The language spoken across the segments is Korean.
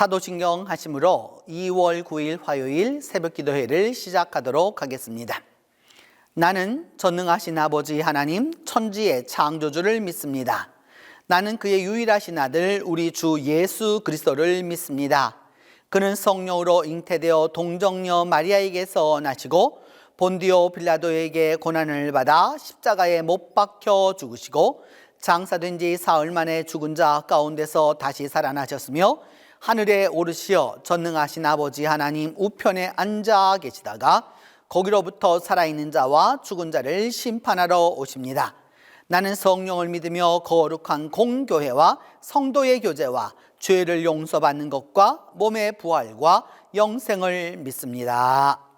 사도신경 하심으로 2월 9일 화요일 새벽기도회를 시작하도록 하겠습니다. 나는 전능하신 아버지 하나님 천지의 창조주를 믿습니다. 나는 그의 유일하신 아들 우리 주 예수 그리스도를 믿습니다. 그는 성령으로 잉태되어 동정녀 마리아에게서 나시고 본디오 빌라도에게 고난을 받아 십자가에 못 박혀 죽으시고 장사된 지 사흘 만에 죽은 자 가운데서 다시 살아나셨으며 하늘에 오르시어 전능하신 아버지 하나님 우편에 앉아 계시다가 거기로부터 살아있는 자와 죽은 자를 심판하러 오십니다. 나는 성령을 믿으며 거룩한 공교회와 성도의 교제와 죄를 용서받는 것과 몸의 부활과 영생을 믿습니다.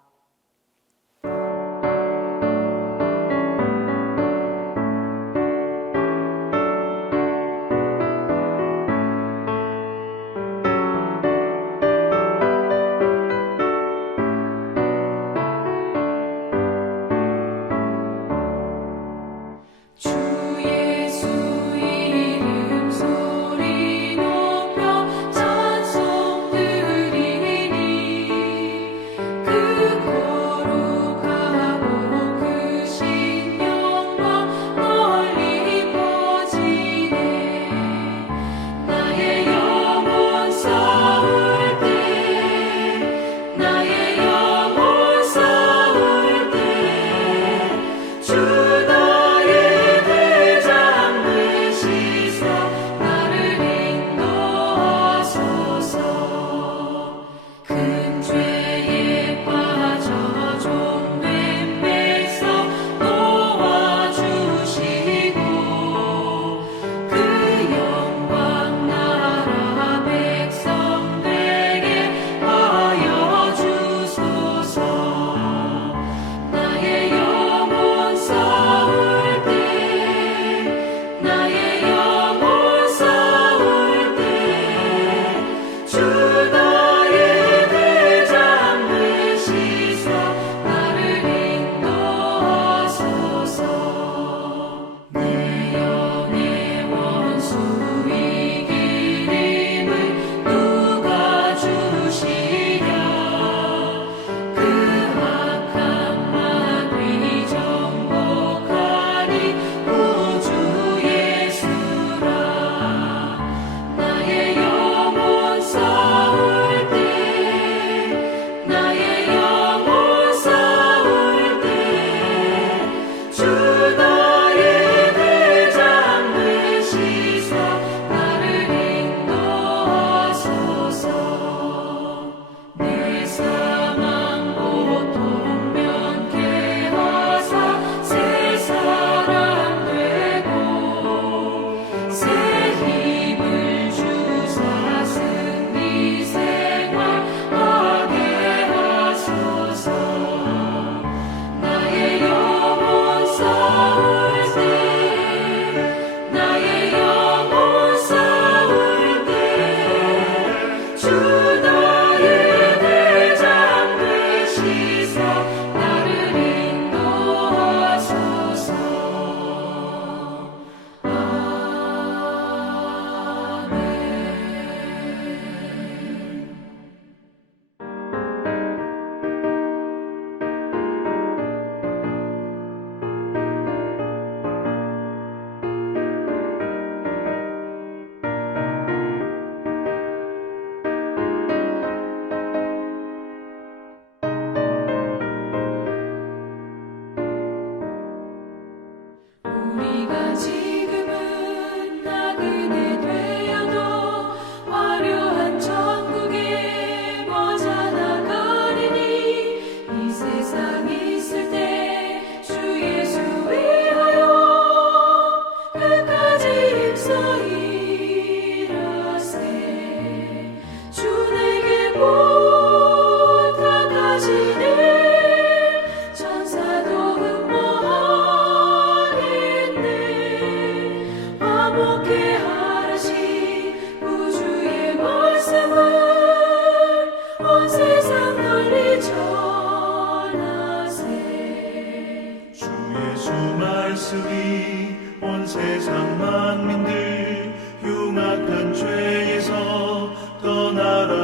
말씀이 온 세상 만민들 흉악한 죄에서 떠나라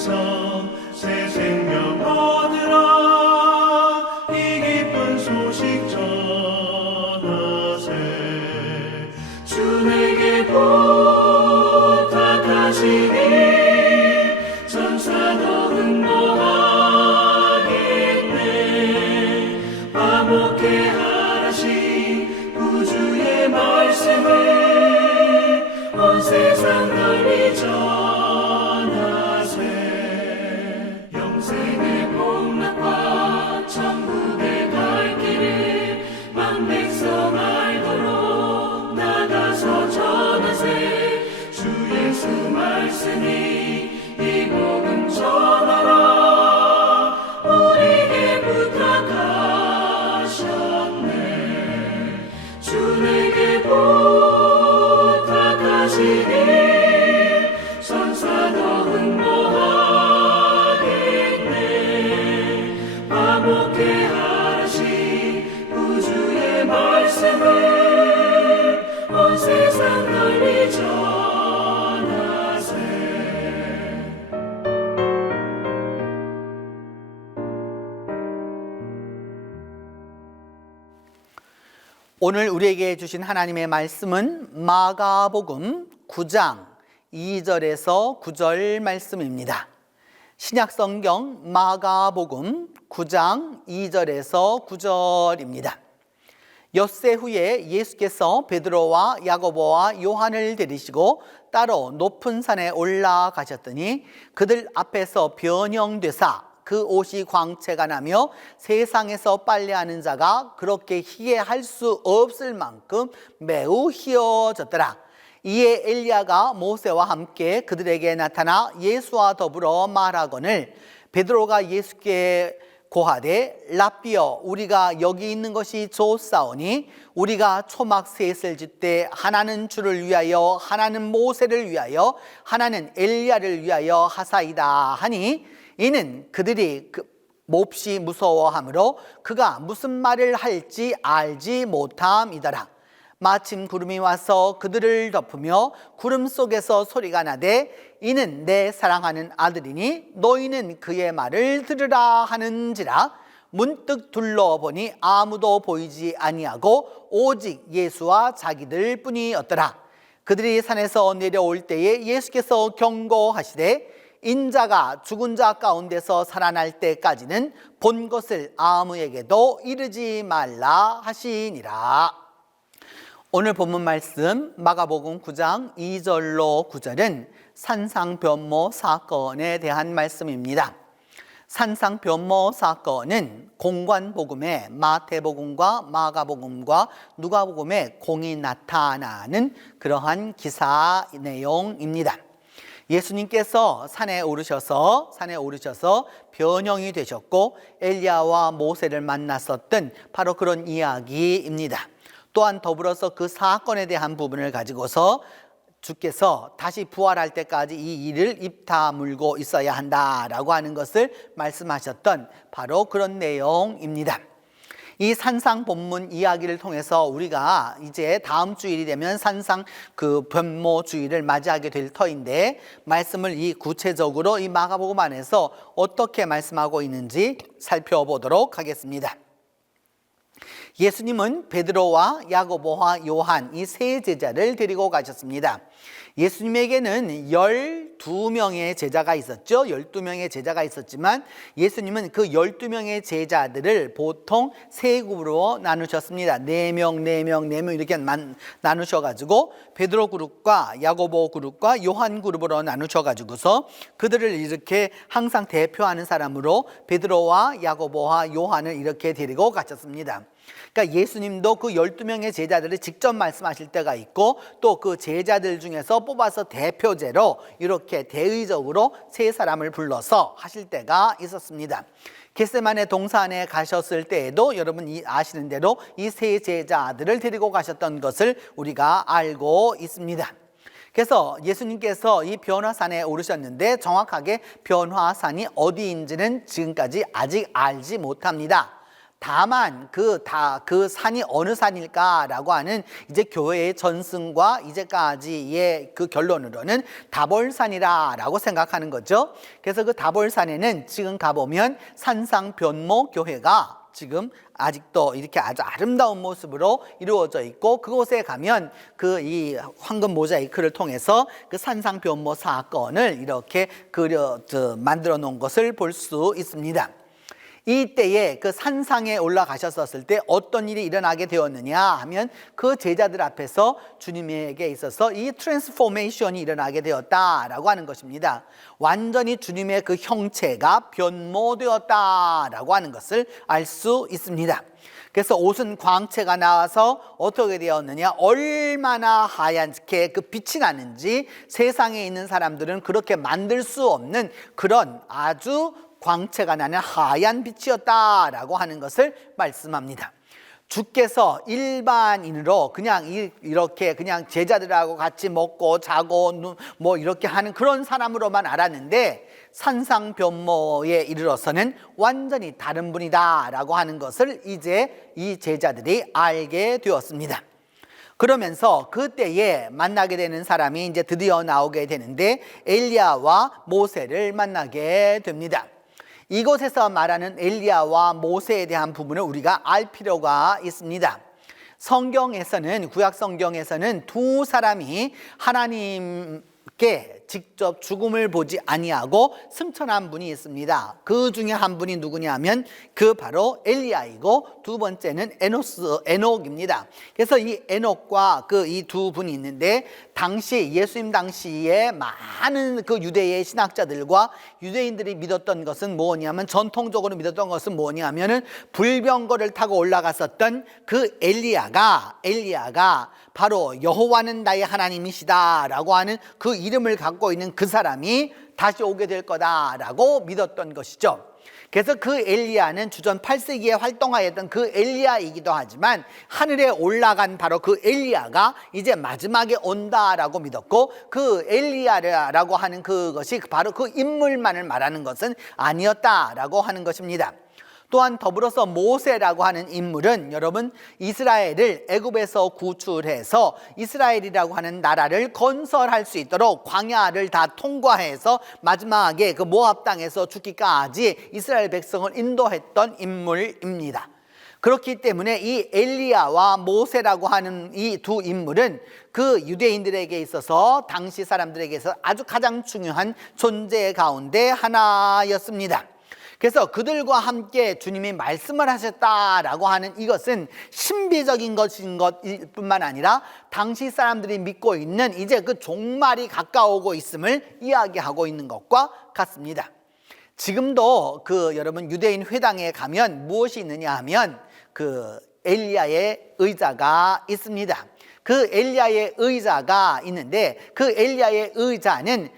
주사 새 생명 얻으라 이 기쁜 소식 전하세 주 내게 부탁하시니 천사도 흥모하겠네 화목해 하라신 구주의 말씀을 온 세상 널리 전하세 영생의 복락과 천국에 갈 길을 만 백성 알도록 나가서 전하세 주 예수 말씀이 이 복음 전하라 우리에게 부탁하셨네 주 내게 부탁하시니 천사도 흥모하겠네 화목해 하라신 구주의 말씀을 온 세상 널리 전하세 오늘 우리에게 주신 하나님의 말씀은 마가복음 9장 2절에서 9절 말씀입니다. 신약성경 마가복음 9장 2절에서 9절입니다. 엿새 후에 예수께서 베드로와 야고보와 요한을 데리시고 따로 높은 산에 올라가셨더니 그들 앞에서 변형되사 그 옷이 광채가 나며 세상에서 빨래하는 자가 그렇게 희게 할 수 없을 만큼 매우 희어졌더라. 이에 엘리야가 모세와 함께 그들에게 나타나 예수와 더불어 말하거늘 베드로가 예수께 고하되 랍비여 우리가 여기 있는 것이 좋사오니 우리가 초막 셋을 짓되 하나는 주를 위하여 하나는 모세를 위하여 하나는 엘리야를 위하여 하사이다 하니 이는 그들이 몹시 무서워하므로 그가 무슨 말을 할지 알지 못함이더라. 마침 구름이 와서 그들을 덮으며 구름 속에서 소리가 나되 이는 내 사랑하는 아들이니 너희는 그의 말을 들으라 하는지라. 문득 둘러보니 아무도 보이지 아니하고 오직 예수와 자기들 뿐이었더라. 그들이 산에서 내려올 때에 예수께서 경고하시되 인자가 죽은 자 가운데서 살아날 때까지는 본 것을 아무에게도 이르지 말라 하시니라. 오늘 본문 말씀 마가복음 9장 2절로 9절은 산상변모 사건에 대한 말씀입니다. 산상변모 사건은 공관복음의 마태복음과 마가복음과 누가복음의 공이 나타나는 그러한 기사 내용입니다. 예수님께서 산에 오르셔서 변형이 되셨고 엘리야와 모세를 만났었던 바로 그런 이야기입니다. 또한 더불어서 그 사건에 대한 부분을 가지고서 주께서 다시 부활할 때까지 이 일을 입 다물고 있어야 한다라고 하는 것을 말씀하셨던 바로 그런 내용입니다. 이 산상 본문 이야기를 통해서 우리가 이제 다음 주일이 되면 산상 변모 주일을 맞이하게 될 터인데 말씀을 이 구체적으로 이 마가복음 안에서 어떻게 말씀하고 있는지 살펴보도록 하겠습니다. 예수님은 베드로와 야고보와 요한 이 세 제자를 데리고 가셨습니다. 예수님에게는 12명의 제자가 있었죠. 12명의 제자가 있었지만 예수님은 그 12명의 제자들을 보통 세 그룹으로 나누셨습니다. 4명 이렇게 나누셔가지고 베드로 그룹과 야고보 그룹과 요한 그룹으로 나누셔가지고서 그들을 이렇게 항상 대표하는 사람으로 베드로와 야고보와 요한을 이렇게 데리고 가셨습니다. 그러니까 예수님도 그 12명의 제자들을 직접 말씀하실 때가 있고 또 그 제자들 중에서 뽑아서 대표제로 이렇게 대의적으로 세 사람을 불러서 하실 때가 있었습니다. 겟세마네 동산에 가셨을 때에도 여러분 아시는 대로 이 세 제자들을 데리고 가셨던 것을 우리가 알고 있습니다. 그래서 예수님께서 이 변화산에 오르셨는데 정확하게 변화산이 어디인지는 지금까지 아직 알지 못합니다. 다만 그 산이 어느 산일까라고 하는 이제 교회의 전승과 이제까지의 그 결론으로는 다볼산이라고 생각하는 거죠. 그래서 그 다볼산에는 지금 가보면 산상변모 교회가 지금 아직도 이렇게 아주 아름다운 모습으로 이루어져 있고, 그곳에 가면 그 이 황금 모자이크를 통해서 그 산상변모 사건을 이렇게 만들어 놓은 것을 볼 수 있습니다. 이때에 그 산상에 올라가셨을 때 어떤 일이 일어나게 되었느냐 하면, 그 제자들 앞에서 주님에게 있어서 이 트랜스포메이션이 일어나게 되었다라고 하는 것입니다. 완전히 주님의 그 형체가 변모되었다라고 하는 것을 알 수 있습니다. 그래서 옷은 광채가 나와서 어떻게 되었느냐, 얼마나 하얗게 그 빛이 나는지 세상에 있는 사람들은 그렇게 만들 수 없는 그런 아주 광채가 나는 하얀 빛이었다라고 하는 것을 말씀합니다. 주께서 일반인으로 그냥 이렇게 그냥 제자들하고 같이 먹고 자고 뭐 이렇게 하는 그런 사람으로만 알았는데, 산상변모에 이르러서는 완전히 다른 분이다라고 하는 것을 이제 이 제자들이 알게 되었습니다. 그러면서 그때에 만나게 되는 사람이 이제 드디어 나오게 되는데, 엘리야와 모세를 만나게 됩니다. 이곳에서 말하는 엘리야와 모세에 대한 부분을 우리가 알 필요가 있습니다. 성경에서는, 구약 성경에서는 두 사람이 하나님께 직접 죽음을 보지 아니하고 승천한 분이 있습니다. 그 중에 한 분이 누구냐면 그 바로 엘리야이고, 두 번째는 에녹입니다. 그래서 이 에녹과 그 이 두 분이 있는데, 당시 예수님 당시에 많은 그 유대의 신학자들과 유대인들이 믿었던 것은 뭐냐면, 전통적으로 믿었던 것은 뭐냐면은 불병거를 타고 올라갔었던 그 엘리야가 바로 여호와는 나의 하나님이시다라고 하는 그 이름을 갖고 있는 그 사람이 다시 오게 될 거다라고 믿었던 것이죠. 그래서 그 엘리야는 주전 8세기에 활동하였던 그 엘리야이기도 하지만, 하늘에 올라간 바로 그 엘리야가 이제 마지막에 온다라고 믿었고, 그 엘리야라고 하는 그것이 바로 그 인물만을 말하는 것은 아니었다라고 하는 것입니다. 또한 더불어서 모세라고 하는 인물은, 여러분, 이스라엘을 애굽에서 구출해서 이스라엘이라고 하는 나라를 건설할 수 있도록 광야를 다 통과해서 마지막에 그 모압 땅에서 죽기까지 이스라엘 백성을 인도했던 인물입니다. 그렇기 때문에 이 엘리야와 모세라고 하는 이 두 인물은 그 유대인들에게 있어서, 당시 사람들에게 있어서 아주 가장 중요한 존재 가운데 하나였습니다. 그래서 그들과 함께 주님이 말씀을 하셨다라고 하는 이것은 신비적인 것인 것일 뿐만 아니라, 당시 사람들이 믿고 있는 이제 그 종말이 가까우고 있음을 이야기하고 있는 것과 같습니다. 지금도 그 여러분 유대인 회당에 가면 무엇이 있느냐 하면 그 엘리야의 의자가 있습니다. 그 엘리야의 의자가 있는데, 그 엘리야의 의자는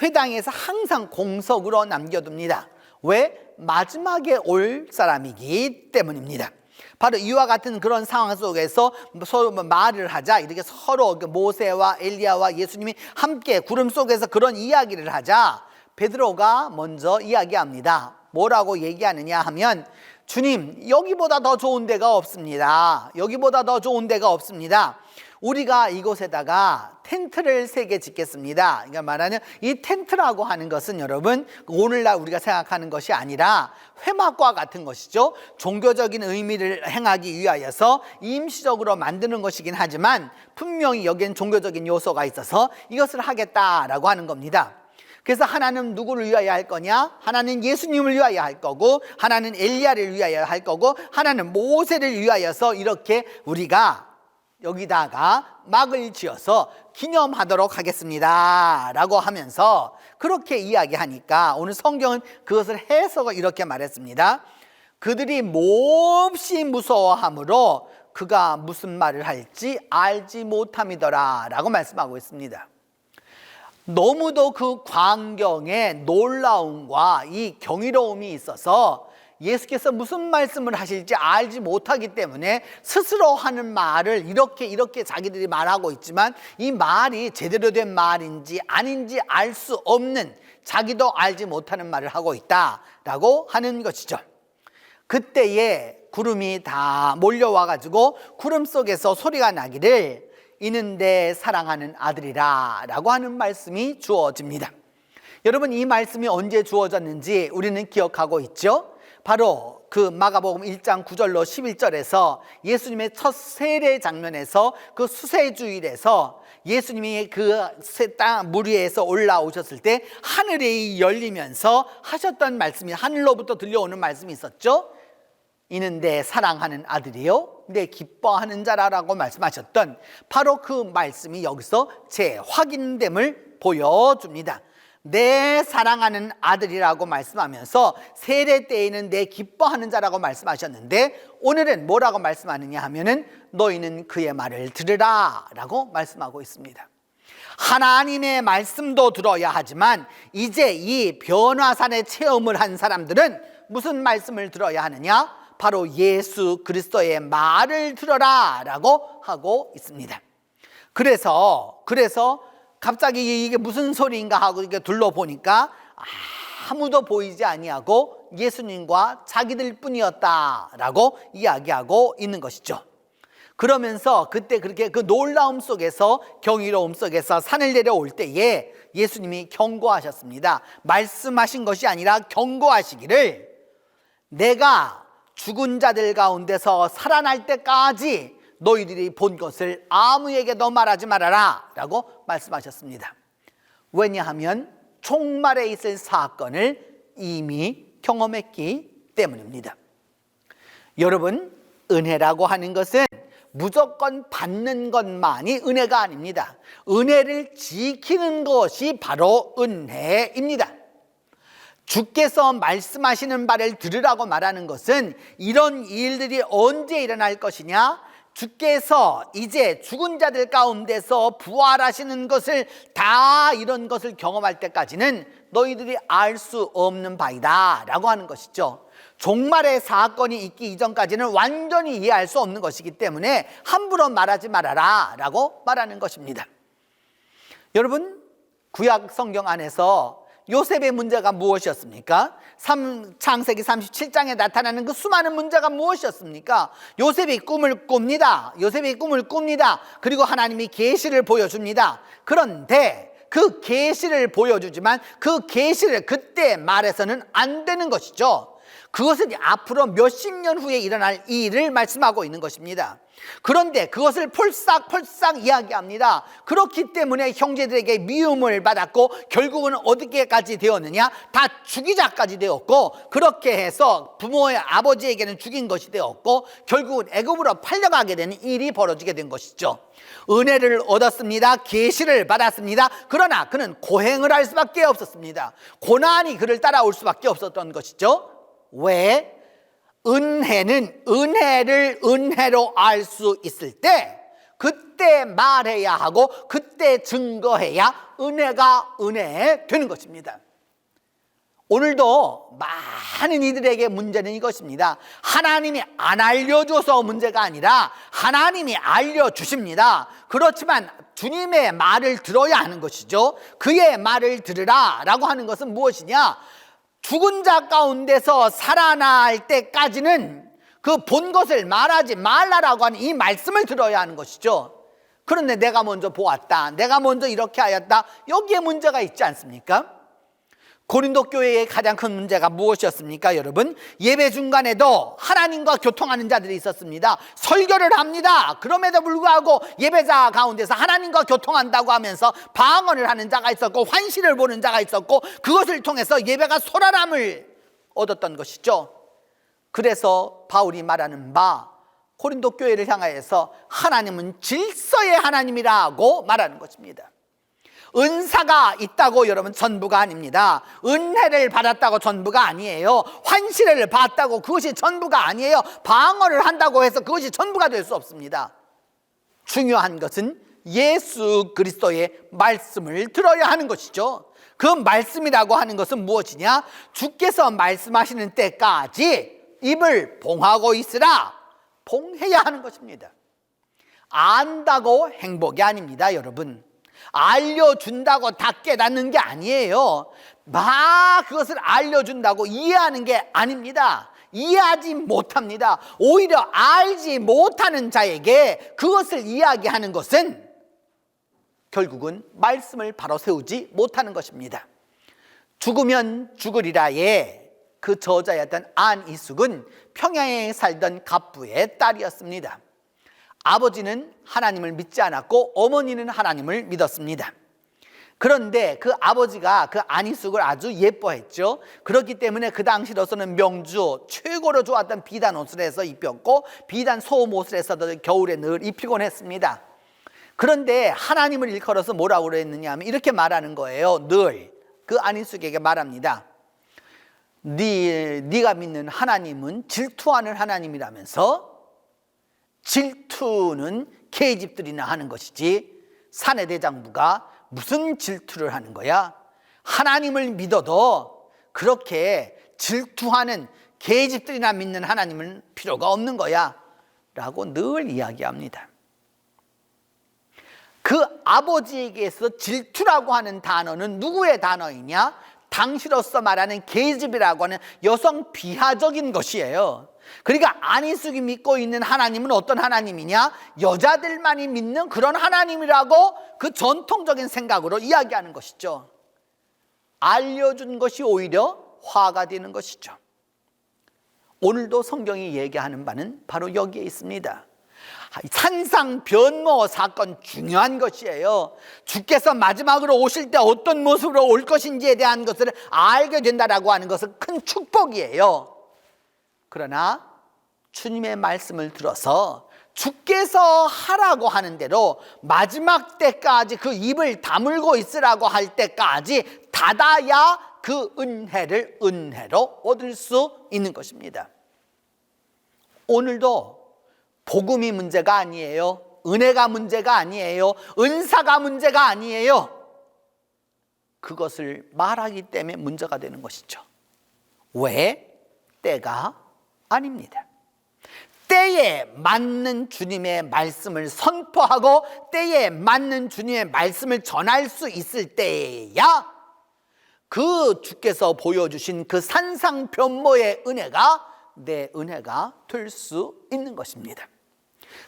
회당에서 항상 공석으로 남겨둡니다. 왜? 마지막에 올 사람이기 때문입니다. 바로 이와 같은 그런 상황 속에서 서로 말을 하자, 이렇게 서로 모세와 엘리야와 예수님이 함께 구름 속에서 그런 이야기를 하자, 베드로가 먼저 이야기합니다. 뭐라고 얘기하느냐 하면, 주님, 여기보다 더 좋은 데가 없습니다. 여기보다 더 좋은 데가 없습니다. 우리가 이곳에다가 텐트를 3개 짓겠습니다. 그러니까 말하는 이 텐트라고 하는 것은, 여러분, 오늘날 우리가 생각하는 것이 아니라 회막과 같은 것이죠. 종교적인 의미를 행하기 위하여서 임시적으로 만드는 것이긴 하지만, 분명히 여기엔 종교적인 요소가 있어서 이것을 하겠다라고 하는 겁니다. 그래서 하나는 누구를 위하여 할 거냐? 하나는 예수님을 위하여 할 거고, 하나는 엘리야를 위하여 할 거고, 하나는 모세를 위하여서 이렇게 우리가 여기다가 막을 지어서 기념하도록 하겠습니다 라고 하면서 그렇게 이야기하니까, 오늘 성경은 그것을 해석을 이렇게 말했습니다. 그들이 몹시 무서워하므로 그가 무슨 말을 할지 알지 못함이더라 라고 말씀하고 있습니다. 너무도 그 광경의 놀라움과 이 경이로움이 있어서 예수께서 무슨 말씀을 하실지 알지 못하기 때문에 스스로 하는 말을 이렇게 자기들이 말하고 있지만, 이 말이 제대로 된 말인지 아닌지 알 수 없는, 자기도 알지 못하는 말을 하고 있다라고 하는 것이죠. 그때에 구름이 다 몰려와 가지고 구름 속에서 소리가 나기를 이는 내 사랑하는 아들이라 라고 하는 말씀이 주어집니다. 여러분, 이 말씀이 언제 주어졌는지 우리는 기억하고 있죠? 바로 그 마가복음 1장 9절로 11절에서 예수님의 첫 세례 장면에서 그 수세주일에서 예수님이 그 땅 물 위에서 올라오셨을 때 하늘이 열리면서 하셨던 말씀이, 하늘로부터 들려오는 말씀이 있었죠. 이는 내 사랑하는 아들이요 내 기뻐하는 자라라고 말씀하셨던 바로 그 말씀이 여기서 재확인됨을 보여줍니다. 내 사랑하는 아들이라고 말씀하면서 세례 때에는 내 기뻐하는 자라고 말씀하셨는데 오늘은 뭐라고 말씀하느냐 하면은 너희는 그의 말을 들으라 라고 말씀하고 있습니다. 하나님의 말씀도 들어야 하지만 이제 이 변화산의 체험을 한 사람들은 무슨 말씀을 들어야 하느냐? 바로 예수 그리스도의 말을 들어라 라고 하고 있습니다. 그래서 갑자기 이게 무슨 소리인가 하고 이렇게 둘러보니까 아무도 보이지 아니하고 예수님과 자기들 뿐이었다라고 이야기하고 있는 것이죠. 그러면서 그때 그렇게 그 놀라움 속에서, 경이로움 속에서 산을 내려올 때에 예수님이 경고하셨습니다. 말씀하신 것이 아니라 경고하시기를 내가 죽은 자들 가운데서 살아날 때까지 너희들이 본 것을 아무에게도 말하지 말아라 라고 말씀하셨습니다. 왜냐하면 종말에 있을 사건을 이미 경험했기 때문입니다. 여러분, 은혜라고 하는 것은 무조건 받는 것만이 은혜가 아닙니다. 은혜를 지키는 것이 바로 은혜입니다. 주께서 말씀하시는 바를 들으라고 말하는 것은 이런 일들이 언제 일어날 것이냐? 주께서 이제 죽은 자들 가운데서 부활하시는 것을 다 이런 것을 경험할 때까지는 너희들이 알 수 없는 바이다 라고 하는 것이죠. 종말의 사건이 있기 이전까지는 완전히 이해할 수 없는 것이기 때문에 함부로 말하지 말아라 라고 말하는 것입니다. 여러분, 구약 성경 안에서 요셉의 문제가 무엇이었습니까? 창세기 37장에 나타나는 그 수많은 문제가 무엇이었습니까? 요셉이 꿈을 꿉니다. 그리고 하나님이 계시를 보여줍니다. 그런데 그 계시를 보여주지만 그 계시를 그때 말해서는 안 되는 것이죠. 그것은 앞으로 몇십 년 후에 일어날 일을 말씀하고 있는 것입니다. 그런데 그것을 폴싹폴싹 이야기합니다. 그렇기 때문에 형제들에게 미움을 받았고 결국은 어디까지 되었느냐? 다 죽이자까지 되었고, 그렇게 해서 부모의 아버지에게는 죽인 것이 되었고 결국은 애굽으로 팔려가게 되는 일이 벌어지게 된 것이죠. 은혜를 얻었습니다. 계시를 받았습니다. 그러나 그는 고행을 할 수밖에 없었습니다. 고난이 그를 따라올 수밖에 없었던 것이죠. 왜? 은혜는 은혜를 은혜로 알 수 있을 때 그때 말해야 하고 그때 증거해야 은혜가 은혜 되는 것입니다. 오늘도 많은 이들에게 문제는 이것입니다. 하나님이 안 알려줘서 문제가 아니라 하나님이 알려주십니다. 그렇지만 주님의 말을 들어야 하는 것이죠. 그의 말을 들으라 라고 하는 것은 무엇이냐? 죽은 자 가운데서 살아날 때까지는 그 본 것을 말하지 말라라고 하는 이 말씀을 들어야 하는 것이죠. 그런데 내가 먼저 보았다, 내가 먼저 이렇게 하였다, 여기에 문제가 있지 않습니까? 고린도 교회의 가장 큰 문제가 무엇이었습니까? 여러분, 예배 중간에도 하나님과 교통하는 자들이 있었습니다. 설교를 합니다. 그럼에도 불구하고 예배자 가운데서 하나님과 교통한다고 하면서 방언을 하는 자가 있었고 환시를 보는 자가 있었고 그것을 통해서 예배가 소라람을 얻었던 것이죠. 그래서 바울이 말하는 바 고린도 교회를 향하여서 하나님은 질서의 하나님이라고 말하는 것입니다. 은사가 있다고 여러분 전부가 아닙니다. 은혜를 받았다고 전부가 아니에요. 환시를 받았다고 그것이 전부가 아니에요. 방언을 한다고 해서 그것이 전부가 될 수 없습니다. 중요한 것은 예수 그리스도의 말씀을 들어야 하는 것이죠. 그 말씀이라고 하는 것은 무엇이냐? 주께서 말씀하시는 때까지 입을 봉하고 있으라. 봉해야 하는 것입니다. 안다고 행복이 아닙니다, 여러분. 알려준다고 다 깨닫는 게 아니에요. 막 그것을 알려준다고 이해하는 게 아닙니다. 이해하지 못합니다. 오히려 알지 못하는 자에게 그것을 이야기하는 것은 결국은 말씀을 바로 세우지 못하는 것입니다. 죽으면 죽으리라의 그 저자였던 안이숙은 평양에 살던 갑부의 딸이었습니다. 아버지는 하나님을 믿지 않았고 어머니는 하나님을 믿었습니다. 그런데 그 아버지가 그 안이숙을 아주 예뻐했죠. 그렇기 때문에 그 당시로서는 명주 최고로 좋았던 비단 옷을 해서 입혔고 비단 소음 옷을 해서 겨울에 늘 입히곤 했습니다. 그런데 하나님을 일컬어서 뭐라고 그랬느냐 하면 이렇게 말하는 거예요. 늘 그 안이숙에게 말합니다. 네가 믿는 하나님은 질투하는 하나님이라면서 질투는 계집들이나 하는 것이지 사내 대장부가 무슨 질투를 하는 거야? 하나님을 믿어도 그렇게 질투하는 계집들이나 믿는 하나님은 필요가 없는 거야 라고 늘 이야기합니다. 그 아버지에게서 질투라고 하는 단어는 누구의 단어이냐? 당시로서 말하는 계집이라고 하는 여성 비하적인 것이에요. 그러니까 안이숙이 믿고 있는 하나님은 어떤 하나님이냐? 여자들만이 믿는 그런 하나님이라고 그 전통적인 생각으로 이야기하는 것이죠. 알려준 것이 오히려 화가 되는 것이죠. 오늘도 성경이 얘기하는 바는 바로 여기에 있습니다. 산상 변모 사건 중요한 것이에요. 주께서 마지막으로 오실 때 어떤 모습으로 올 것인지에 대한 것을 알게 된다라고 하는 것은 큰 축복이에요. 그러나 주님의 말씀을 들어서 주께서 하라고 하는 대로 마지막 때까지 그 입을 다물고 있으라고 할 때까지 닫아야 그 은혜를 은혜로 얻을 수 있는 것입니다. 오늘도 복음이 문제가 아니에요. 은혜가 문제가 아니에요. 은사가 문제가 아니에요. 그것을 말하기 때문에 문제가 되는 것이죠. 왜? 때가 아닙니다. 때에 맞는 주님의 말씀을 선포하고 때에 맞는 주님의 말씀을 전할 수 있을 때야 그 주께서 보여주신 그 산상변모의 은혜가 내 은혜가 될 수 있는 것입니다.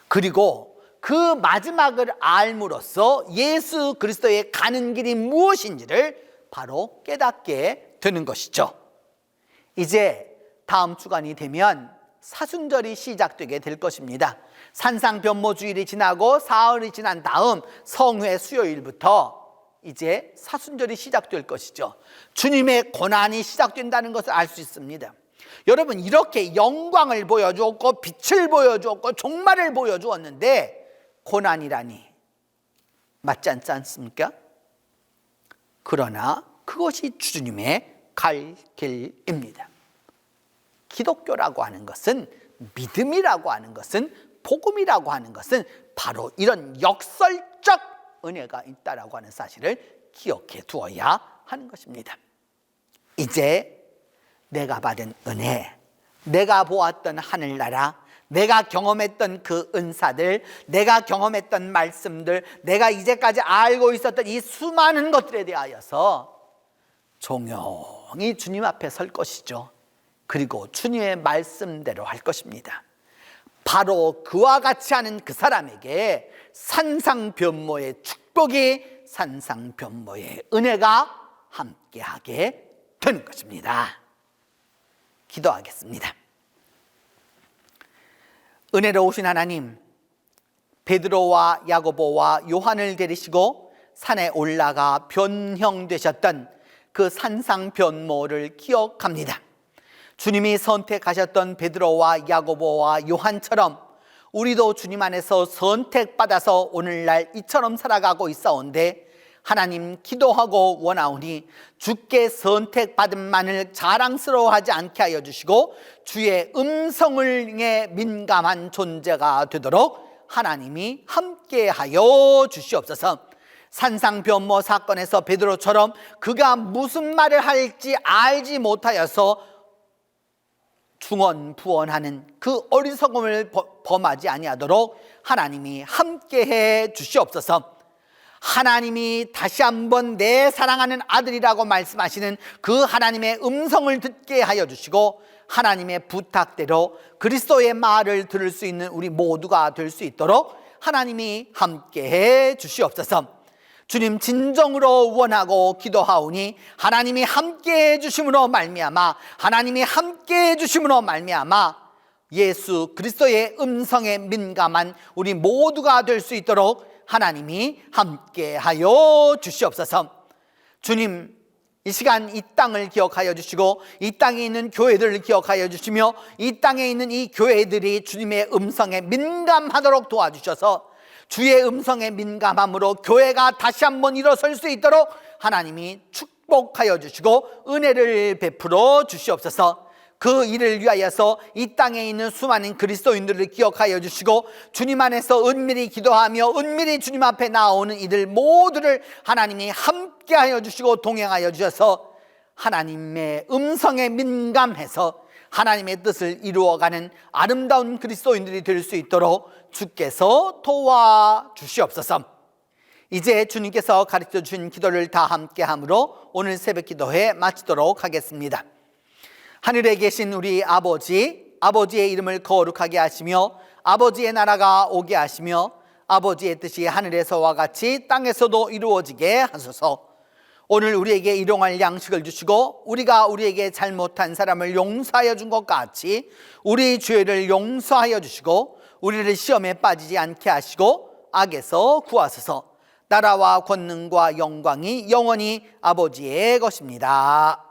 그리고 그 마지막을 알므로써 예수 그리스도의 가는 길이 무엇인지를 바로 깨닫게 되는 것이죠. 이제 다음 주간이 되면 사순절이 시작되게 될 것입니다. 산상변모주일이 지나고 사흘이 지난 다음 성회 수요일부터 이제 사순절이 시작될 것이죠. 주님의 고난이 시작된다는 것을 알 수 있습니다. 여러분, 이렇게 영광을 보여주었고 빛을 보여주었고 종말을 보여주었는데 고난이라니 맞지 않지 않습니까? 그러나 그것이 주님의 갈 길입니다. 기독교라고 하는 것은, 믿음이라고 하는 것은, 복음이라고 하는 것은 바로 이런 역설적 은혜가 있다라고 하는 사실을 기억해 두어야 하는 것입니다. 이제 내가 받은 은혜, 내가 보았던 하늘나라, 내가 경험했던 그 은사들, 내가 경험했던 말씀들, 내가 이제까지 알고 있었던 이 수많은 것들에 대하여서 종용히 주님 앞에 설 것이죠. 그리고 주님의 말씀대로 할 것입니다. 바로 그와 같이 하는 그 사람에게 산상변모의 축복이, 산상변모의 은혜가 함께하게 되는 것입니다. 기도하겠습니다. 은혜로우신 하나님, 베드로와 야고보와 요한을 데리시고 산에 올라가 변형되셨던 그 산상변모를 기억합니다. 주님이 선택하셨던 베드로와 야고보와 요한처럼 우리도 주님 안에서 선택받아서 오늘날 이처럼 살아가고 있사온데, 하나님, 기도하고 원하오니 주께 선택받음만을 자랑스러워하지 않게 하여 주시고 주의 음성에 민감한 존재가 되도록 하나님이 함께하여 주시옵소서. 산상변모 사건에서 베드로처럼 그가 무슨 말을 할지 알지 못하여서 중언부언하는 그 어리석음을 범하지 아니하도록 하나님이 함께해 주시옵소서. 하나님이 다시 한번 내 사랑하는 아들이라고 말씀하시는 그 하나님의 음성을 듣게 하여 주시고 하나님의 부탁대로 그리스도의 말을 들을 수 있는 우리 모두가 될 수 있도록 하나님이 함께해 주시옵소서. 주님 진정으로 원하고 기도하오니 하나님이 함께해 주심으로 말미암아 하나님이 함께해 주심으로 말미암아 예수 그리스도의 음성에 민감한 우리 모두가 될 수 있도록 하나님이 함께하여 주시옵소서. 주님, 이 시간 이 땅을 기억하여 주시고 이 땅에 있는 교회들을 기억하여 주시며 이 땅에 있는 이 교회들이 주님의 음성에 민감하도록 도와주셔서 주의 음성에 민감함으로 교회가 다시 한번 일어설 수 있도록 하나님이 축복하여 주시고 은혜를 베풀어 주시옵소서. 그 일을 위하여서 이 땅에 있는 수많은 그리스도인들을 기억하여 주시고 주님 안에서 은밀히 기도하며 은밀히 주님 앞에 나오는 이들 모두를 하나님이 함께하여 주시고 동행하여 주셔서 하나님의 음성에 민감해서 하나님의 뜻을 이루어가는 아름다운 그리스도인들이 될 수 있도록 주께서 도와주시옵소서. 이제 주님께서 가르쳐 주신 기도를 다 함께함으로 오늘 새벽 기도회 마치도록 하겠습니다. 하늘에 계신 우리 아버지, 아버지의 이름을 거룩하게 하시며 아버지의 나라가 오게 하시며 아버지의 뜻이 하늘에서와 같이 땅에서도 이루어지게 하소서. 오늘 우리에게 일용할 양식을 주시고 우리가 우리에게 잘못한 사람을 용서하여 준 것 같이 우리 죄를 용서하여 주시고 우리를 시험에 빠지지 않게 하시고 악에서 구하소서. 나라와 권능과 영광이 영원히 아버지의 것입니다.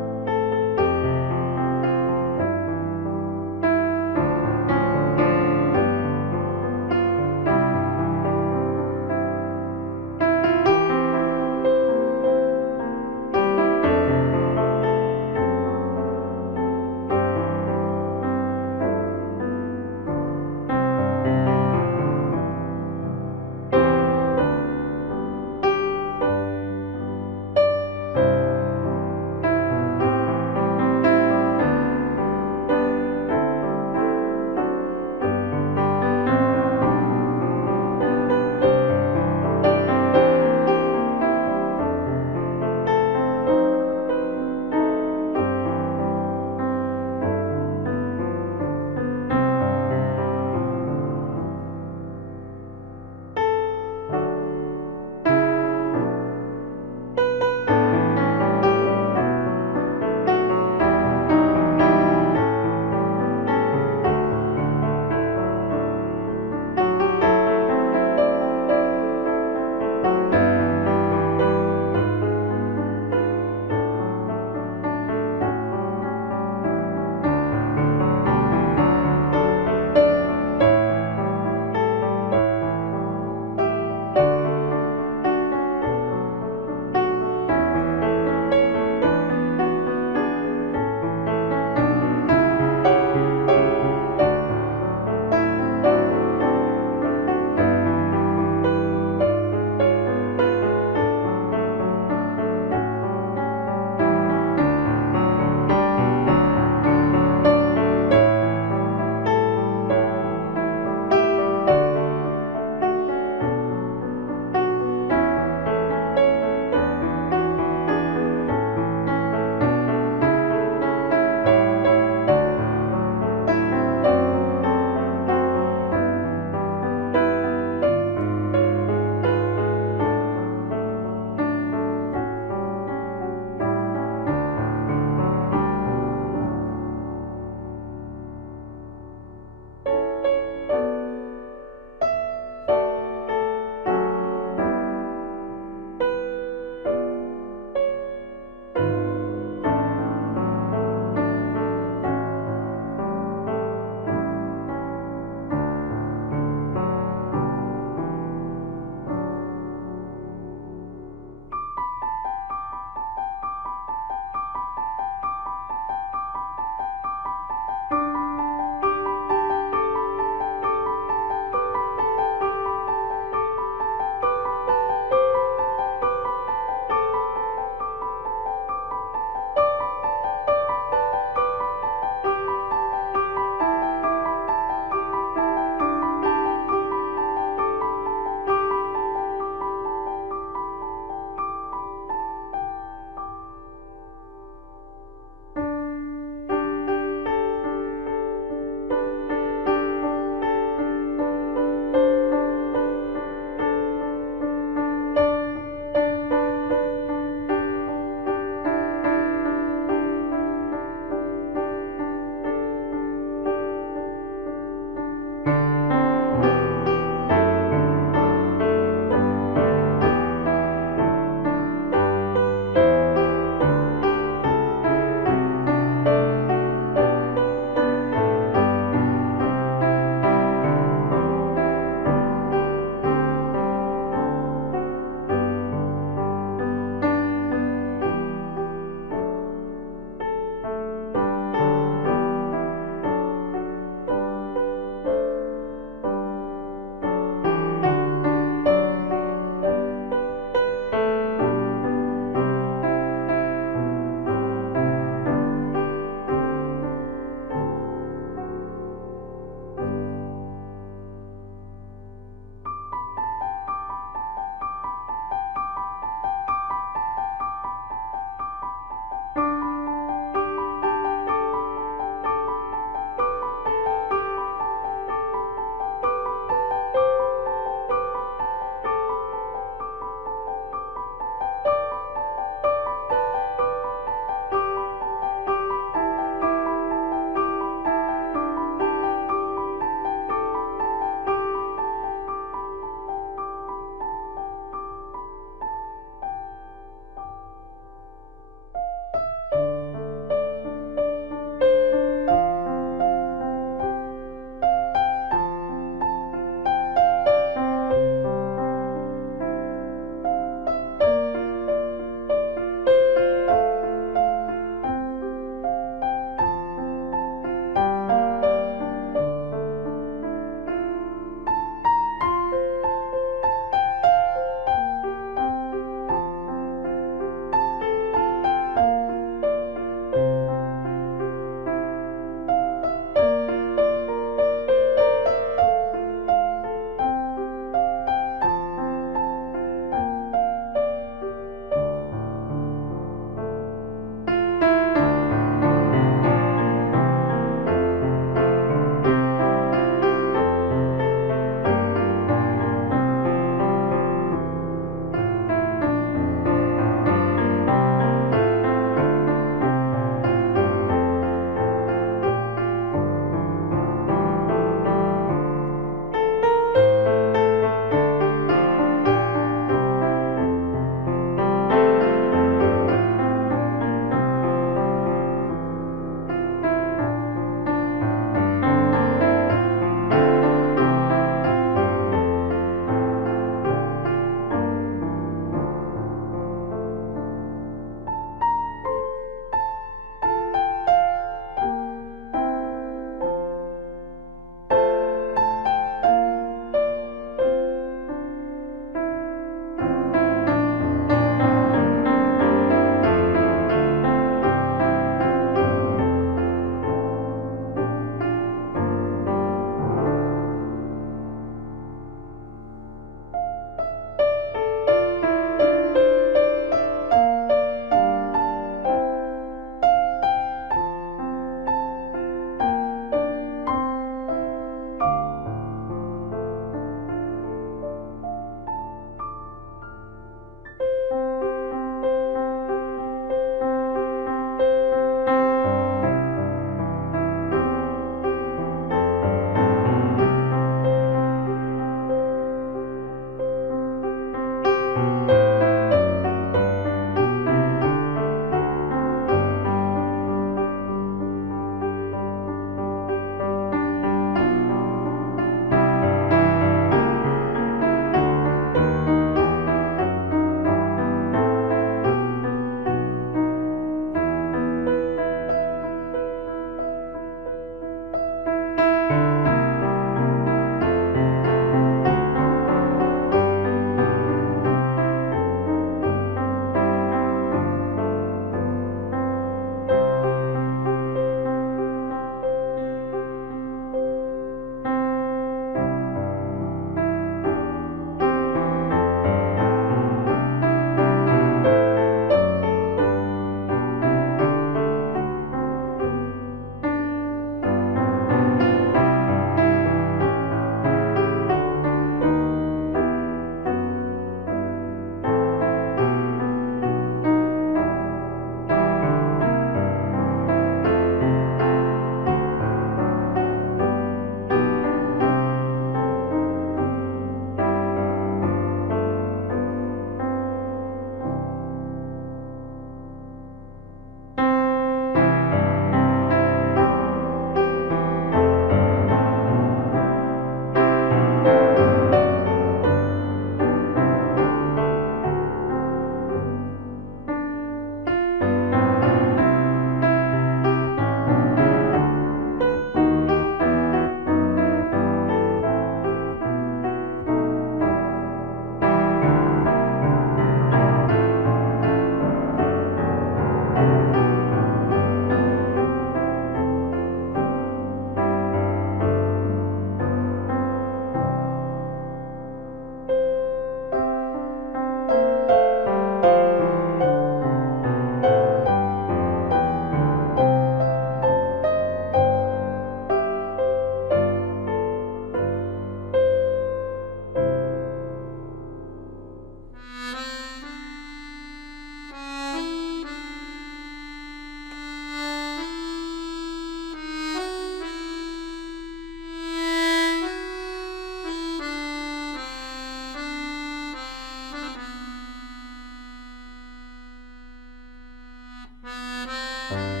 주님